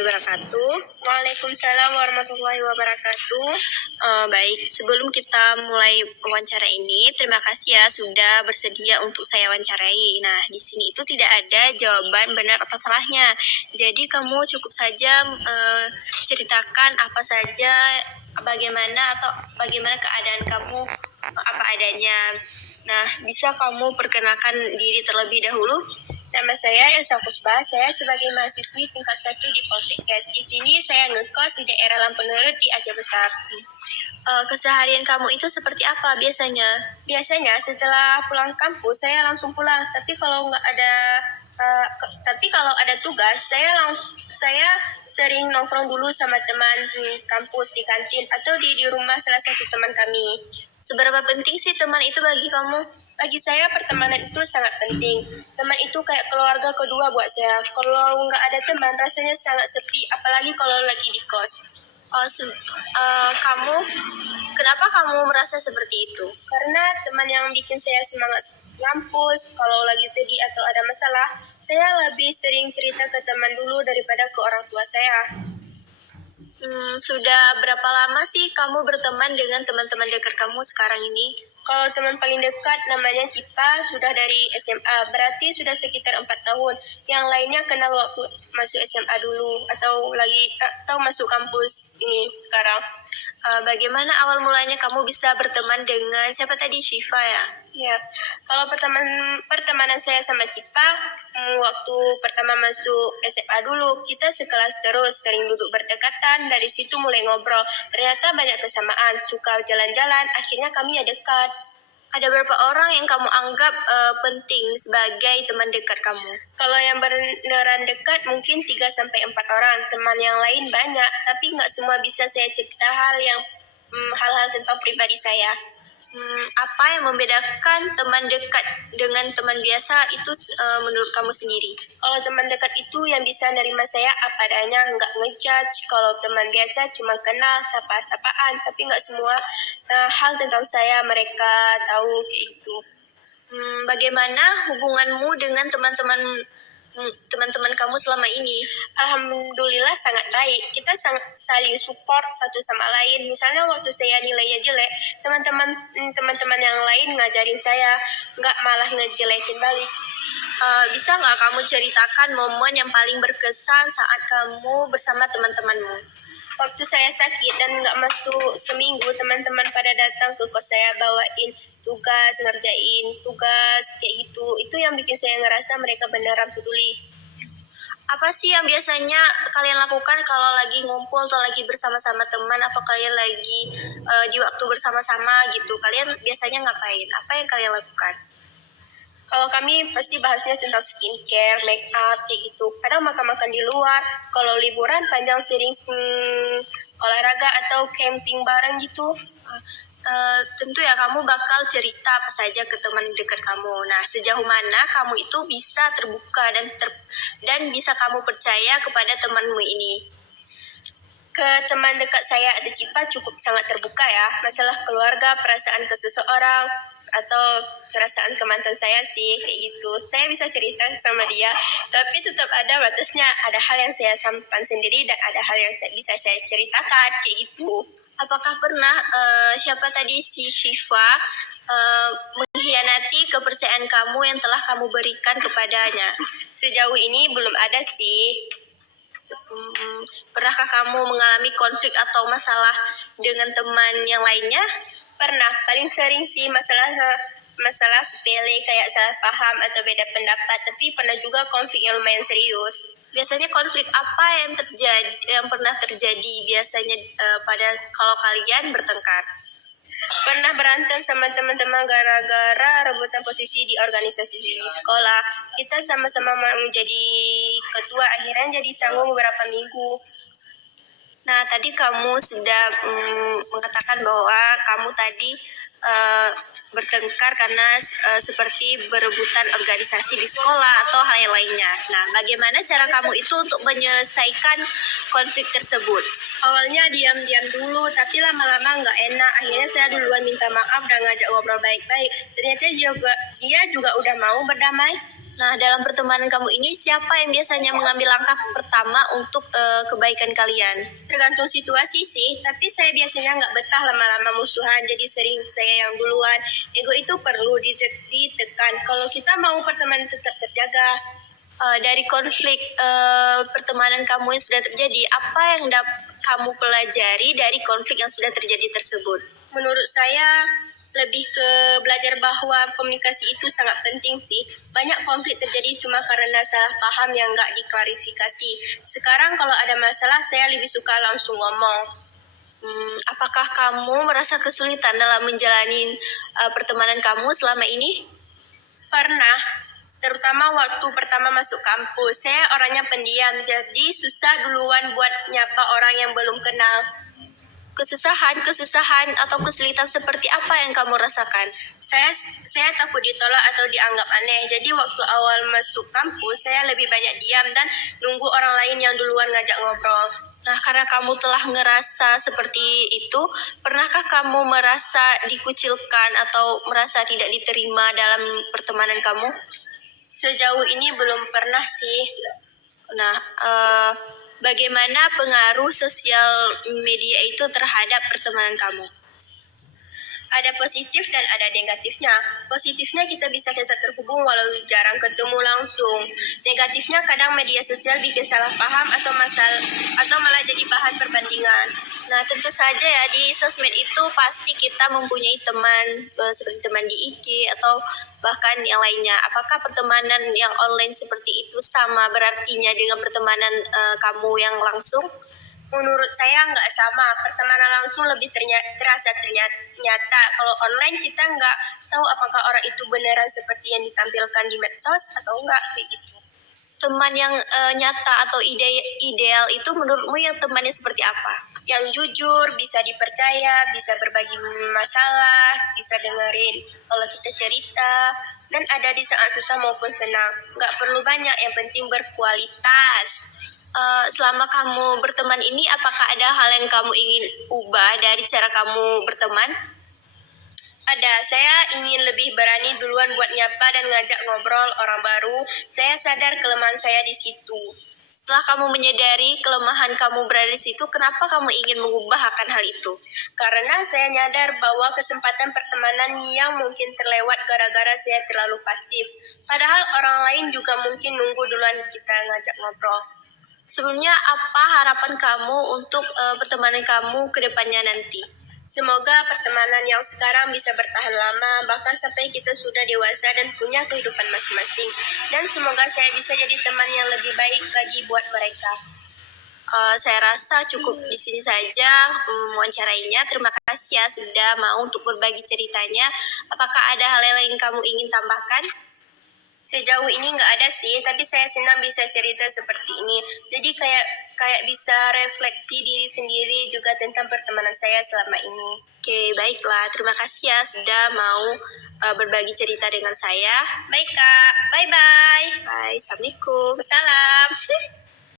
warahmatullahi wabarakatuh. Waalaikumsalam warahmatullahi wabarakatuh. Baik, sebelum kita mulai wawancara ini, terima kasih ya sudah bersedia untuk saya wawancarai. Nah, di sini itu tidak ada jawaban benar atau salahnya. Jadi kamu cukup saja ceritakan apa saja, bagaimana keadaan kamu, apa adanya. Nah, bisa kamu perkenalkan diri terlebih dahulu? Nama saya Elsa Kusba, saya sebagai mahasiswi tingkat 1 di Poltekkes. Di sini saya ngekos di daerah Lampenurut di Aceh Besar. Keseharian kamu itu seperti apa biasanya? Biasanya setelah pulang kampus saya langsung pulang. Tapi kalau ada tugas, saya sering nongkrong dulu sama teman di kampus, di kantin, atau di rumah salah satu teman kami. Seberapa penting sih teman itu bagi kamu? Bagi saya pertemanan itu sangat penting. Teman itu kayak keluarga kedua buat saya. Kalau nggak ada teman rasanya sangat sepi, apalagi kalau lagi di kos. Kenapa kamu merasa seperti itu? Karena teman yang bikin saya semangat ngampus, kalau lagi sedih atau ada masalah, saya lebih sering cerita ke teman dulu daripada ke orang tua saya. Sudah berapa lama sih kamu berteman dengan teman-teman dekat kamu sekarang ini? Kalau teman paling dekat namanya Cipa, sudah dari SMA, berarti sudah sekitar 4 tahun. Yang lainnya kenal waktu masuk SMA dulu, atau masuk kampus ini sekarang. Bagaimana awal mulanya kamu bisa berteman dengan siapa tadi, Syifa ya? Ya, kalau pertemanan saya sama Cipa, waktu pertama masuk SMA dulu, kita sekelas terus, sering duduk berdekatan, dari situ mulai ngobrol. Ternyata banyak kesamaan, suka jalan-jalan, akhirnya kami ya dekat. Ada berapa orang yang kamu anggap penting sebagai teman dekat kamu? Kalau yang beneran dekat mungkin 3-4 orang. Teman yang lain banyak, tapi nggak semua bisa saya cerita hal-hal tentang pribadi saya. Apa yang membedakan teman dekat dengan teman biasa itu menurut kamu sendiri? Kalau teman dekat itu yang bisa nerima saya apa adanya, nggak ngejudge. Kalau teman biasa cuma kenal, sapa-sapaan, tapi nggak semua hal tentang saya mereka tahu kayak gitu. Bagaimana hubunganmu dengan teman-teman kamu selama ini? Alhamdulillah sangat baik. Kita saling support satu sama lain. Misalnya waktu saya nilainya jelek, teman-teman yang lain ngajarin saya, nggak malah ngejelekin balik. Bisa nggak kamu ceritakan momen yang paling berkesan saat kamu bersama teman-temanmu? Waktu saya sakit dan nggak masuk seminggu, teman-teman pada datang ke kos saya bawain tugas, ngerjain tugas, kayak gitu. Itu yang bikin saya ngerasa mereka beneran peduli. Apa sih yang biasanya kalian lakukan kalau lagi ngumpul atau lagi bersama-sama teman, atau kalian lagi di waktu bersama-sama gitu? Kalian biasanya ngapain? Apa yang kalian lakukan? Kalau kami pasti bahasnya tentang skincare, make up, kayak gitu. Kadang makan-makan di luar. Kalau liburan panjang sering olahraga atau camping bareng gitu. Tentu ya kamu bakal cerita apa saja ke teman dekat kamu. Nah, sejauh mana kamu itu bisa terbuka dan bisa kamu percaya kepada temanmu ini? Ke teman dekat saya ada Cipa cukup sangat terbuka ya. Masalah keluarga, perasaan ke seseorang, atau perasaan ke mantan saya sih, kayak gitu. Saya bisa cerita sama dia, tapi tetap ada batasnya. Ada hal yang saya simpan sendiri dan ada hal yang bisa saya ceritakan, kayak gitu. Apakah pernah siapa tadi si Syifa mengkhianati kepercayaan kamu yang telah kamu berikan kepadanya? Sejauh ini belum ada sih. Pernahkah kamu mengalami konflik atau masalah dengan teman yang lainnya? Pernah, paling sering sih masalah sepele kayak salah paham atau beda pendapat, tapi pernah juga konflik yang lumayan serius. Biasanya konflik apa yang pernah terjadi biasanya kalau kalian bertengkar? Pernah berantem sama teman-teman gara-gara rebutan posisi di organisasi di sekolah. Kita sama-sama mau jadi ketua, akhirnya jadi canggung beberapa minggu. Nah, tadi kamu sudah mengatakan bahwa kamu tadi bertengkar karena seperti berebutan organisasi di sekolah atau hal yang lainnya. Nah, bagaimana cara kamu itu untuk menyelesaikan konflik tersebut? Awalnya diam-diam dulu, tapi lama-lama nggak enak. Akhirnya saya duluan minta maaf dan ngajak ngobrol baik-baik. Ternyata dia juga udah mau berdamai. Nah, dalam pertemanan kamu ini siapa yang biasanya mengambil langkah pertama untuk kebaikan kalian? Tergantung situasi sih, tapi saya biasanya nggak betah lama-lama musuhan, jadi sering saya yang duluan. Ego itu perlu ditekan kalau kita mau pertemanan tetap terjaga. Dari konflik pertemanan kamu yang sudah terjadi, apa yang kamu pelajari dari konflik yang sudah terjadi tersebut? Menurut saya lebih ke belajar bahwa komunikasi itu sangat penting sih. Banyak konflik terjadi cuma karena salah paham yang nggak diklarifikasi. Sekarang kalau ada masalah, saya lebih suka langsung ngomong. Apakah kamu merasa kesulitan dalam menjalani pertemanan kamu selama ini? Pernah, terutama waktu pertama masuk kampus. Saya orangnya pendiam, jadi susah duluan buat nyapa orang yang belum kenal. Kesusahan atau kesulitan seperti apa yang kamu rasakan? Saya takut ditolak atau dianggap aneh. Jadi waktu awal masuk kampus, saya lebih banyak diam dan nunggu orang lain yang duluan ngajak ngobrol. Nah, karena kamu telah ngerasa seperti itu, pernahkah kamu merasa dikucilkan atau merasa tidak diterima dalam pertemanan kamu? Sejauh ini belum pernah sih. Nah, bagaimana pengaruh sosial media itu terhadap pertemanan kamu? Ada positif dan ada negatifnya. Positifnya kita bisa tetap terhubung walau jarang ketemu langsung. Negatifnya kadang media sosial bikin salah paham atau malah jadi bahan perbandingan. Nah, tentu saja ya, di sosmed itu pasti kita mempunyai teman seperti teman di IG atau bahkan yang lainnya. Apakah pertemanan yang online seperti itu sama berartinya dengan pertemanan kamu yang langsung? Menurut saya nggak sama. Pertemanan langsung lebih terasa nyata. Kalau online kita nggak tahu apakah orang itu beneran seperti yang ditampilkan di medsos atau enggak, kayak gitu. Teman yang nyata atau ideal itu menurutmu yang temannya seperti apa? Yang jujur, bisa dipercaya, bisa berbagi masalah, bisa dengerin kalau kita cerita, dan ada di saat susah maupun senang. Nggak perlu banyak, yang penting berkualitas. Selama kamu berteman ini, apakah ada hal yang kamu ingin ubah dari cara kamu berteman? Ada, saya ingin lebih berani duluan buat nyapa dan ngajak ngobrol orang baru. Saya sadar kelemahan saya di situ. Setelah kamu menyadari kelemahan kamu berada di situ, kenapa kamu ingin mengubah akan hal itu? Karena saya nyadar bahwa kesempatan pertemanan yang mungkin terlewat gara-gara saya terlalu pasif. Padahal orang lain juga mungkin nunggu duluan kita ngajak ngobrol. Sebelumnya, apa harapan kamu untuk pertemanan kamu ke depannya nanti? Semoga pertemanan yang sekarang bisa bertahan lama, bahkan sampai kita sudah dewasa dan punya kehidupan masing-masing. Dan semoga saya bisa jadi teman yang lebih baik lagi buat mereka. Saya rasa cukup di sini saja wawancarainya. Terima kasih ya sudah mau untuk berbagi ceritanya. Apakah ada hal lain yang kamu ingin tambahkan? Sejauh ini nggak ada sih, tapi saya senang bisa cerita seperti ini. Jadi kayak bisa refleksi diri sendiri juga tentang pertemanan saya selama ini. Oke, baiklah. Terima kasih ya sudah mau berbagi cerita dengan saya. Baik Kak, bye-bye. Bye, Assalamualaikum. Salam.